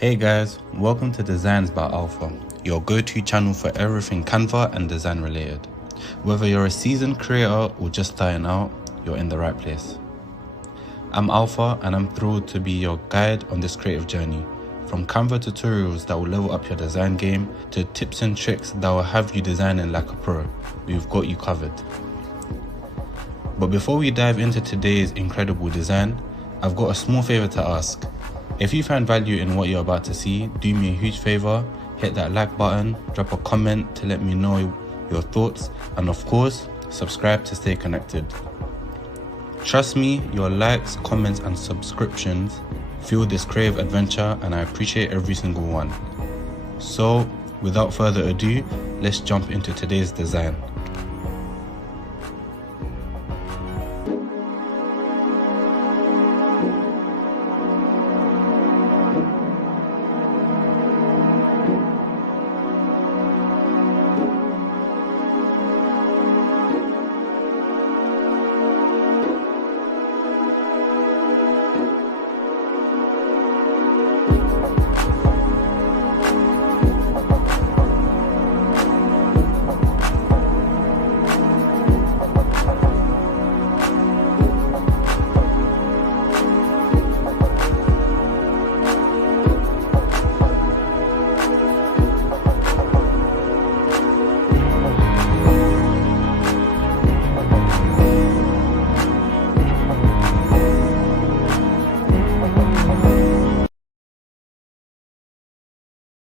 Hey guys, welcome to Designs by Alpha, your go-to channel for everything Canva and design related. Whether you're a seasoned creator or just starting out, you're in the right place. I'm Alpha and I'm thrilled to be your guide on this creative journey. From Canva tutorials that will level up your design game to tips and tricks that will have you designing like a pro, we've got you covered. But before we dive into today's incredible design, I've got a small favor to ask. If you find value in what you're about to see, do me a huge favor, hit that like button, drop a comment to let me know your thoughts, and of course, subscribe to stay connected. Trust me, your likes, comments, and subscriptions fuel this creative adventure, and I appreciate every single one. So, without further ado, let's jump into today's design.